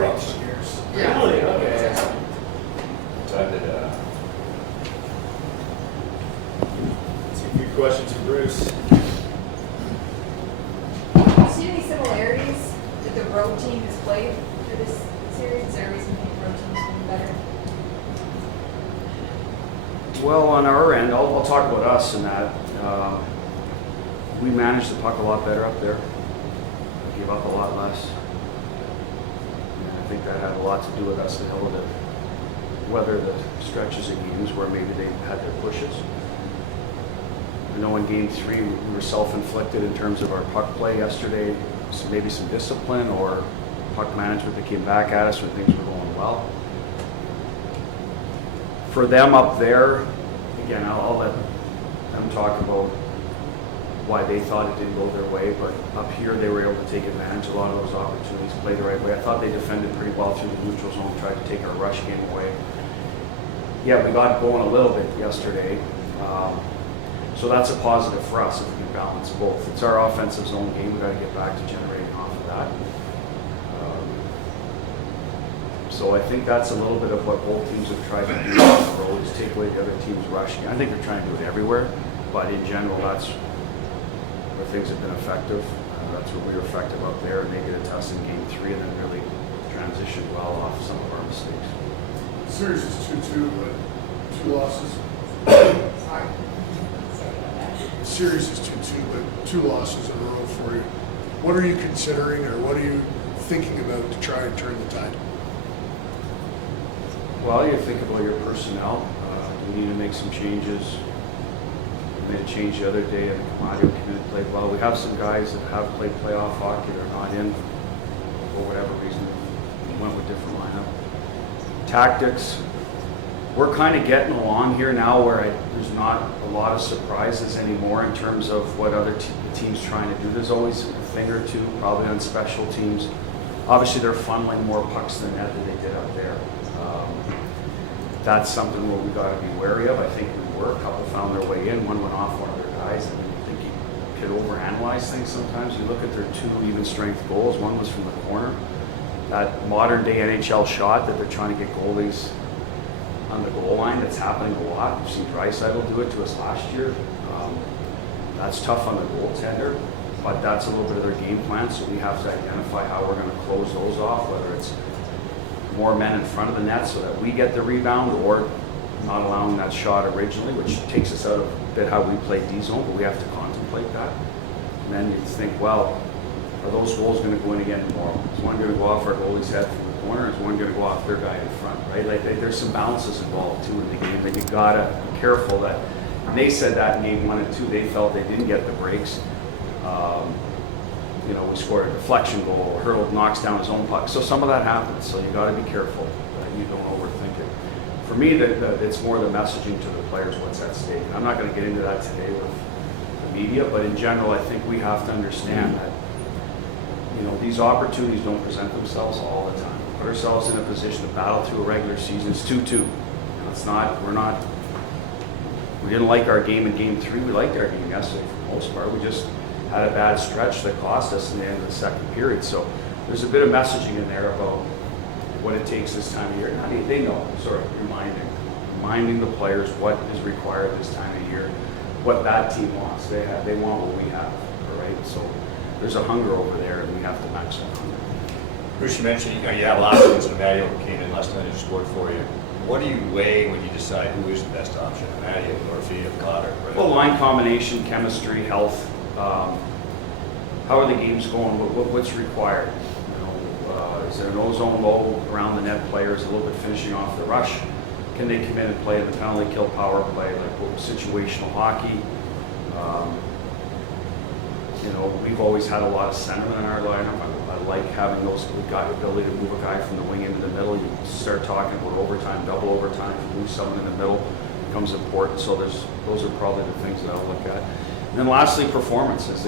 rough. Yeah. Really? Okay. So I did, That's a few questions for Bruce. Do you see any similarities that the road team has played for this series? Is there a reason you think road team's been better? Well, on our end, I'll talk about us in that. We managed the puck a lot better up there. We gave up a lot less. And I think that had a lot to do with us being able to weather the stretches of games where maybe they had their pushes. I know in game 3 we were self-inflicted in terms of our puck play yesterday. So maybe some discipline or puck management that came back at us when things were going well. For them up there, again, I'll let them talk about why they thought it didn't go their way, but up here they were able to take advantage of a lot of those opportunities, play the right way. I thought they defended pretty well through the neutral zone, tried to take our rush game away. Yeah, we got going a little bit yesterday, so that's a positive for us if we can balance both. It's our offensive zone game, we got to get back to generating off of that. So I think that's a little bit of what both teams have tried to do on the road, is take away the other team's rushing. I think they're trying to do it everywhere, but in general, that's where things have been effective. That's where we were effective up there, and they get a test in game 3 and then really transition well off some of our mistakes. The series is 2-2, but 2 losses. Sorry. Sorry about that. The series is 2-2, but 2 losses in a row for you. What are you considering, or what are you thinking about to try and turn the tide? Well, you think about your personnel. We need to make some changes. We made a change the other day, and the Camadio came in and played well. We have some guys that have played playoff hockey. They're not in for whatever reason. We went with different lineup. Tactics. We're kind of getting along here now where there's not a lot of surprises anymore in terms of what other teams trying to do. There's always a thing or two, probably on special teams. Obviously, they're funneling more pucks than that than they did up there. That's something where we got to be wary of. I think we were. A couple found their way in. One went off one of their guys. I mean, I think you could overanalyze things sometimes. You look at their 2 even strength goals. One was from the corner. That modern day NHL shot that they're trying to get goalies on the goal line, that's happening a lot. We've seen Draisaitl do it to us last year. That's tough on the goaltender, but that's a little bit of their game plan. So we have to identify how we're going to close those off, whether it's more men in front of the net so that we get the rebound, or not allowing that shot originally, which takes us out of a bit how we play D-zone, but we have to contemplate that. And then you think, well, are those goals going to go in again tomorrow? Is one going to go off our goalie's head from the corner, or is one going to go off their guy in front, right? Like there's some bounces involved too in the game that you got to be careful that. And they said that in game 1 and 2, they felt they didn't get the breaks. We scored a deflection goal, Hurl knocks down his own puck. So some of that happens, so you got to be careful that you don't overthink it. For me, it's more the messaging to the players what's at stake. I'm not going to get into that today with the media, but in general, I think we have to understand that these opportunities don't present themselves all the time. We put ourselves in a position to battle through a regular season. It's 2-2. We didn't like our game in game 3. We liked our game yesterday for the most part. We just had a bad stretch that cost us in the end of the second period. So there's a bit of messaging in there about what it takes this time of year. They know, reminding the players what is required this time of year, what that team wants. They want what we have, right? So there's a hunger over there, and we have to match that hunger. Bruce, you mentioned you had last ones and Maddie came in last night and scored for you. What do you weigh when you decide who is the best option, Maddie or Fia Cotter? Well, line combination, chemistry, health. How are the games going? What's required? Is there an ozone low around the net players, a little bit finishing off the rush? Can they come in and play the penalty kill power play, like situational hockey? We've always had a lot of centermen in our lineup. I like having those. We've got the ability to move a guy from the wing into the middle. You start talking about overtime, double overtime. If you move someone in the middle, it becomes important. So those are probably the things that I'll look at. And then lastly, performance. Is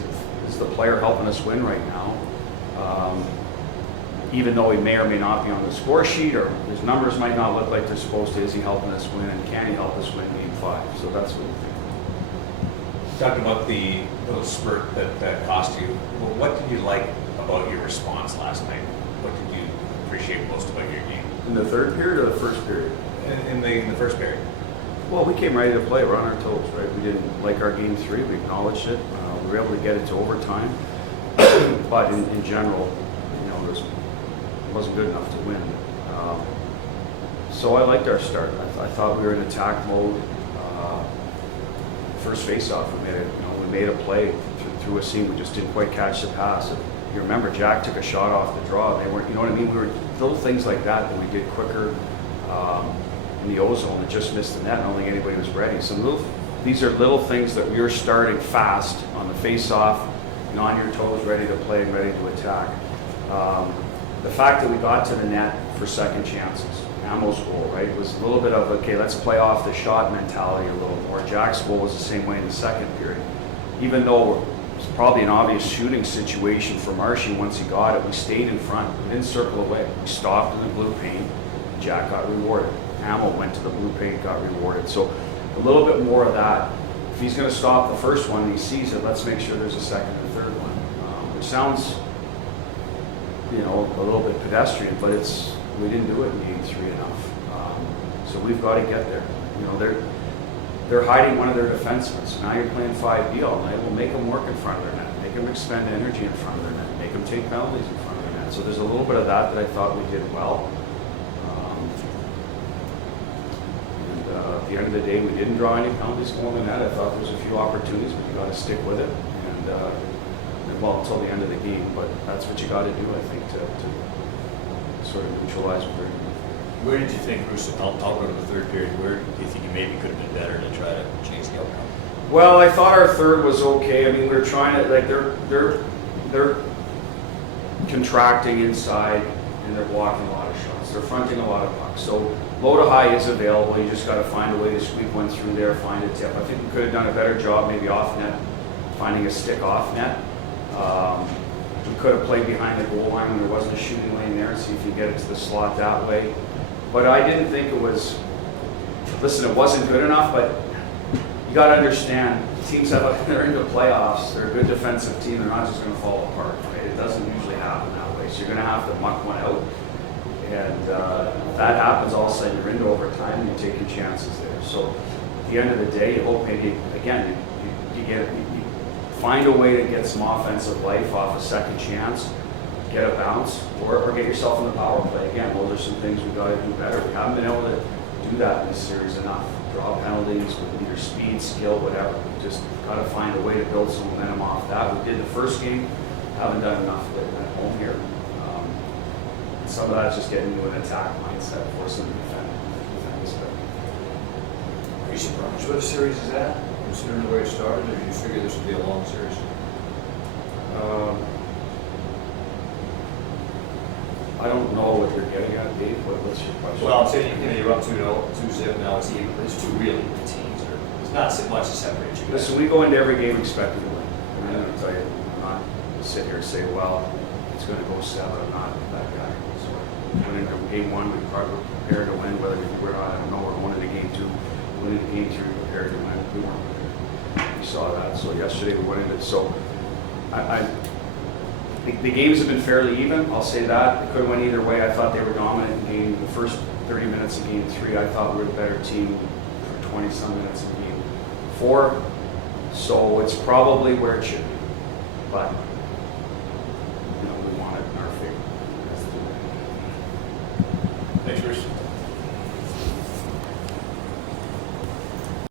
the player helping us win right now? Even though he may or may not be on the score sheet, or his numbers might not look like they're supposed to, is he helping us win, and can he help us win game 5? So that's what we think. Talking about the little spurt that cost you, well, what did you like about your response last night? What did you appreciate most about your game In the third period or the first period? in the first period? Well, we came ready to play. We're on our toes, right? We didn't like our game 3. We acknowledged it. We were able to get it to overtime. But in general, it wasn't good enough to win. So I liked our start. I thought we were in attack mode. First face-off, we made a play through a seam. We just didn't quite catch the pass. You remember, Jack took a shot off the draw. They weren't, you know what I mean? We were little things like that we did quicker in the ozone that just missed the net. I don't think anybody was ready. So these are little things that we were starting fast on the face-off, on your toes, ready to play and ready to attack. The fact that we got to the net for second chances, Amo's goal, right, was a little bit of, okay, let's play off the shot mentality a little more. Jack's goal was the same way in the second period. Even though it was probably an obvious shooting situation for Marshy once he got it, we stayed in front. We didn't circle away. We stopped in the blue paint. Jack got rewarded. Amo went to the blue paint, got rewarded. So a little bit more of that. If he's going to stop the first one, he sees it, let's make sure there's a second and third one. Which sounds, a little bit pedestrian, but we didn't do it in game 3 enough. So we've got to get there. They're hiding one of their defensemen. So now you're playing 5B all night. Well, make them work in front of their net. Make them expend energy in front of their net. Make them take penalties in front of their net. So there's a little bit of that I thought we did well. At the end of the day, we didn't draw any penalties going in the net. I thought there was a few opportunities, but you got to stick with it. And well, until the end of the game. But that's what you got to do, I think, to sort of neutralize what they're doing. Where did you think, Bruce, I'll go to the third period, where do you think you maybe could have been better to try to change the outcome? Well, I thought our third was okay. I mean, we were trying to, they're contracting inside and they're blocking a lot of shots. They're fronting a lot of pucks. So low to high is available. You just got to find a way to squeak one through there, find a tip. I think we could have done a better job maybe off net, finding a stick off net. We could have played behind the goal line when there wasn't a shooting lane there and see if you get it to the slot that way. But I didn't think it was, listen, it wasn't good enough, but you got to understand, teams they're into playoffs, they're a good defensive team, they're not just going to fall apart, right? It doesn't usually happen that way. So you're going to have to muck one out. And if that happens, all of a sudden you're into overtime and you're taking chances there. So at the end of the day, you hope maybe, again, you find a way to get some offensive life off a second chance, get a bounce, or get yourself in the power play. Again, those are some things we've got to do better. We haven't been able to do that in this series enough. Draw penalties with either speed, skill, whatever. We just got to find a way to build some momentum off that. We did the first game, haven't done enough of it at home here. Some of that's just getting into an attack mindset, forcing them to defend. Are you surprised what the series is at, considering the way it started, or did you figure this would be a long series? I don't know what you're getting at, Dave. What's your question? Well, I'm saying, you're up 2-0, 2-0, now it's even, but it's two really good teams. There's not so much to separate you guys. Listen, we go into every game expecting to win. I'm going to tell you, I'm not going to sit here and say, well, it's going to go 7. I'm not that guy. So when into game 1, we probably were prepared to win. Whether we were not, I don't know. We're going into game 2. When into game 3, we were prepared to win. We weren't prepared. We saw that. So yesterday we went into it. So the games have been fairly even. I'll say that. It could have went either way. I thought they were dominant in the first 30 minutes of game 3. I thought we were the better team for 20-some minutes of game 4. So it's probably where it should be. But we want it in our favor. Thanks, Bruce.